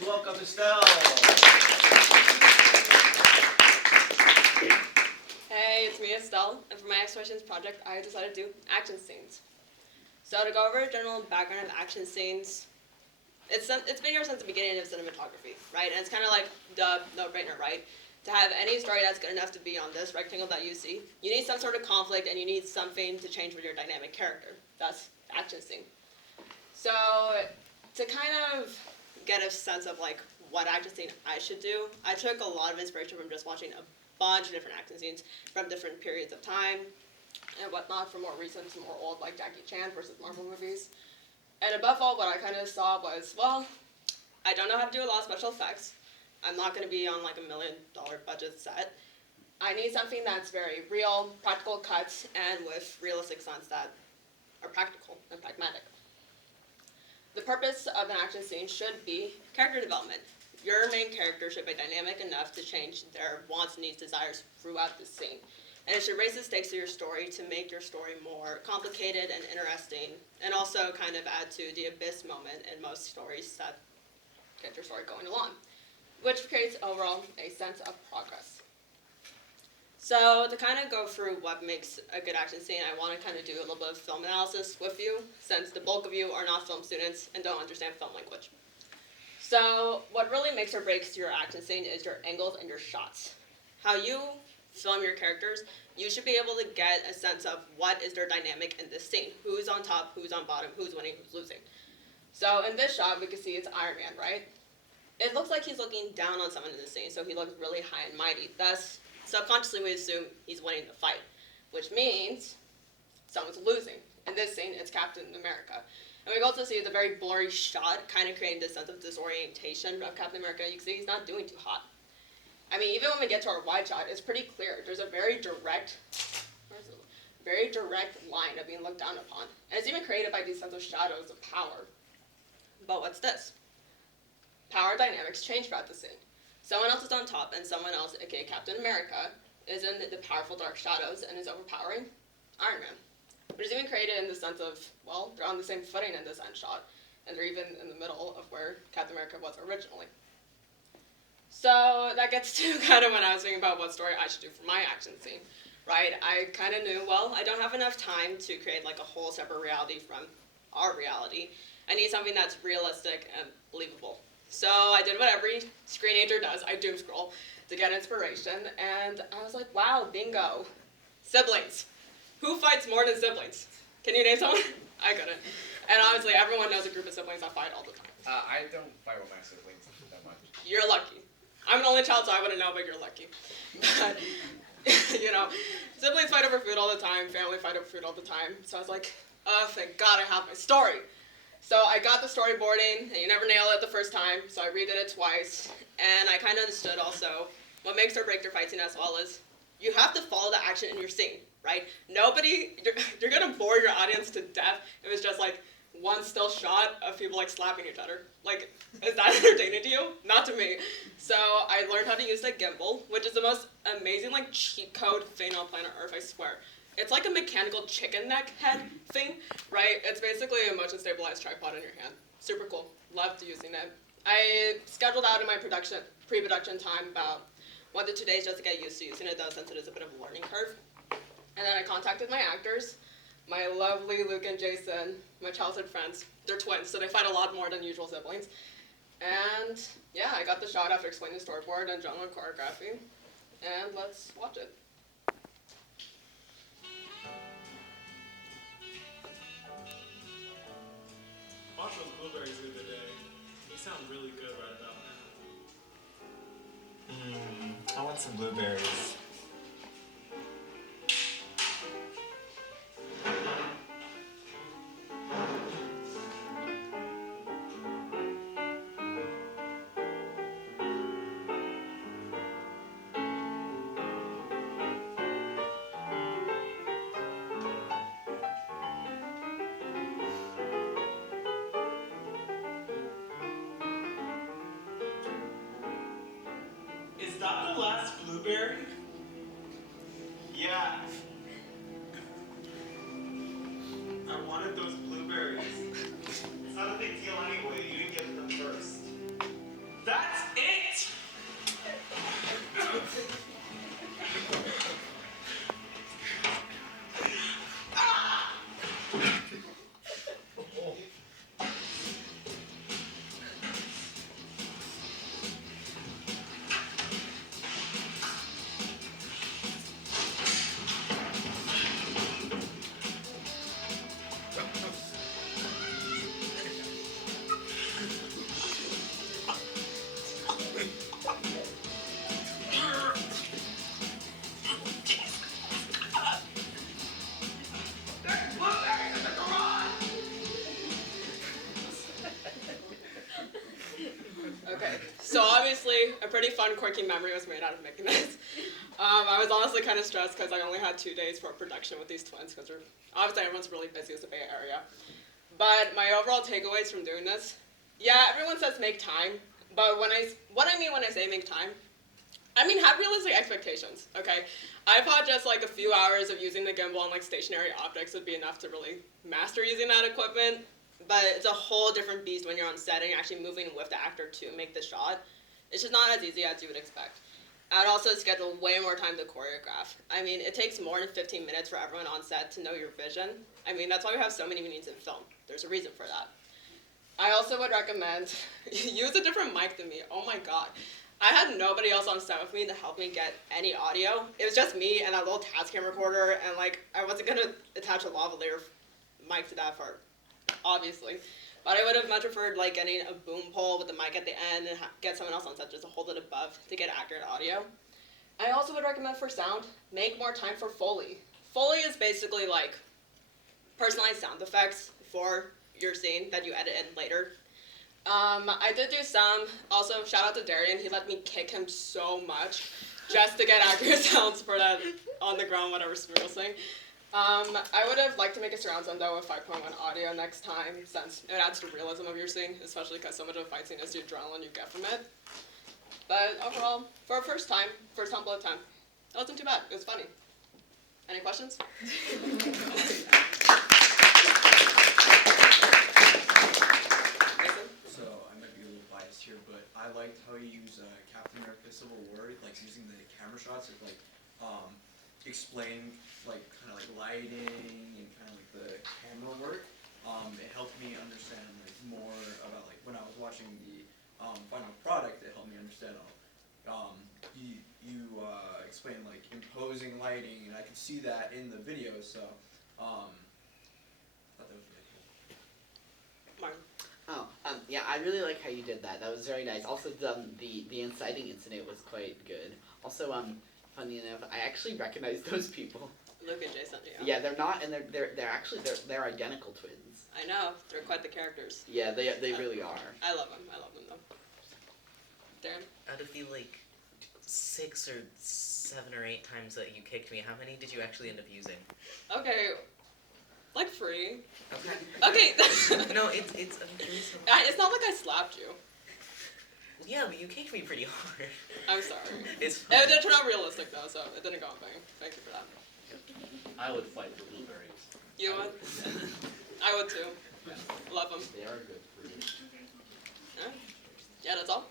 Please welcome Estelle. Hey, it's me, Estelle, and for my explorations project, I decided to do action scenes. So to go over a general background of action scenes, it's been here since the beginning of cinematography, right? And it's kind of like the no-brainer, right? To have any story that's good enough to be on this rectangle that you see, you need some sort of conflict and you need something to change with your dynamic character. That's action scene. So to kind of get a sense of like what action scene I should do, I took a lot of inspiration from just watching a bunch of different action scenes from different periods of time and whatnot, from more recent to more old, like Jackie Chan versus Marvel movies. And above all, what I kind of saw was, well, I don't know how to do a lot of special effects. I'm not going to be on like $1 million budget set. I need something that's very real, practical cuts, and with realistic stunts that are practical and pragmatic. The purpose of an action scene should be character development. Your main character should be dynamic enough to change their wants, needs, desires throughout the scene. And it should raise the stakes of your story to make your story more complicated and interesting, and also kind of add to the abyss moment in most stories that get your story going along, which creates overall a sense of progress. So to kind of go through what makes a good action scene, I want to kind of do a little bit of film analysis with you, since the bulk of you are not film students and don't understand film language. So what really makes or breaks your action scene is your angles and your shots. How you film your characters, you should be able to get a sense of what is their dynamic in this scene. Who's on top, who's on bottom, who's winning, who's losing. So in this shot, we can see it's Iron Man, right? It looks like he's looking down on someone in this scene, so he looks really high and mighty. Thus, subconsciously we assume he's winning the fight, which means someone's losing. In this scene, it's Captain America. And we can also see it's a very blurry shot, kind of creating this sense of disorientation of Captain America. You can see he's not doing too hot. I mean, even when we get to our wide shot, it's pretty clear. There's a very direct line of being looked down upon. And it's even created by these sense of shadows of power. But what's this? Power dynamics change throughout the scene. Someone else is on top, and someone else, aka Captain America, is in the powerful dark shadows and is overpowering Iron Man. Which is even created in the sense of, well, they're on the same footing in this end shot, and they're even in the middle of where Captain America was originally. So that gets to kind of when I was thinking about what story I should do for my action scene, right? I kind of knew, well, I don't have enough time to create like a whole separate reality from our reality. I need something that's realistic and believable. So I did what every screenager does. I doom scroll to get inspiration, and I was like, wow, bingo. Siblings. Who fights more than siblings? Can you name someone? I couldn't. And obviously, everyone knows a group of siblings that fight all the time. I don't fight with my siblings that much. You're lucky. I'm an only child, so I wouldn't know, but you're lucky. But, you know, siblings fight over food all the time, family fight over food all the time. So I was like, oh, thank God I have my story. So I got the storyboarding, and you never nail it the first time, so I redid it twice. And I kind of understood also what makes or breaks your fight scene as well is you have to follow the action in your scene, right? You're going to bore your audience to death if it's just like one still shot of people like slapping each other. Like, is that entertaining to you? Not to me. So I learned how to use the gimbal, which is the most amazing like cheat code thing on planet Earth, I swear. It's like a mechanical chicken neck head thing, right? It's basically a motion stabilized tripod in your hand. Super cool. Loved using it. I scheduled out in my pre-production time about 1 to 2 days just to get used to using it, though, since it is a bit of a learning curve. And then I contacted my actors, my lovely Luke and Jason, my childhood friends. They're twins, so they fight a lot more than usual siblings. And yeah, I got the shot after explaining the storyboard and genre choreography. And let's watch it. Watch those blueberries the other day. They sound really good right about now. I want some blueberries. Is that the last blueberry? Yeah. I wanted those blueberries. It's not a big deal anyway. You didn't get them first. Okay, so obviously a pretty fun, quirky memory was made out of making this. I was honestly kind of stressed because I only had 2 days for production with these twins because obviously everyone's really busy as the Bay Area. But my overall takeaways from doing this, yeah, everyone says make time, but what I mean when I say make time, I mean have realistic expectations, okay? I thought just like a few hours of using the gimbal and like stationary optics would be enough to really master using that equipment, but it's a whole different beast when you're on set and actually moving with the actor to make the shot. It's just not as easy as you would expect. I'd also schedule way more time to choreograph. I mean, it takes more than 15 minutes for everyone on set to know your vision. I mean, that's why we have so many meetings in film. There's a reason for that. I also would recommend use a different mic than me. Oh my god. I had nobody else on set with me to help me get any audio. It was just me and that little Tascam recorder, and like I wasn't gonna attach a lavalier mic to that part, obviously. But I would have much preferred like getting a boom pole with the mic at the end and get someone else on set just to hold it above to get accurate audio. I also would recommend for sound, make more time for Foley. Foley is basically like personalized sound effects for your scene that you edit in later. I did do some. Also, shout out to Darian. He let me kick him so much just to get accurate sounds for that on the ground, whatever we were saying. I would have liked to make a surround sound though with 5.1 audio next time, since it adds to the realism of your scene, especially because so much of the fight scene is the adrenaline you get from it. But overall, for a first humble attempt, it wasn't too bad. It was funny. Any questions? So I might be a little biased here, but I liked how you use Captain America Civil War, like using the camera shots to like explain like kind of like lighting and kind of like the camera work. It helped me understand like more about like when I was watching the final product. It helped me understand you explained like imposing lighting, and I could see that in the video. So I thought that was really cool. Martin. Oh, yeah, I really like how you did that. That was very nice. Also, the inciting incident was quite good. Also, funny enough, I actually recognized those people. Luke and Jason, yeah. Yeah, they're not, and they're identical twins. I know, they're quite the characters. Yeah, they really are. I love them though. Darren? Out of the like 6 or 7 or 8 times that you kicked me, how many did you actually end up using? Okay, like 3. Okay. Okay. No, it's I'm curious. How... It's not like I slapped you. Yeah, but you kicked me pretty hard. I'm sorry. It's fine. It did turn out realistic though, so it didn't go in vain. Thank you for that. I would fight for blueberries. You would? I would too. Love them. They are good fruit. Yeah, that's all.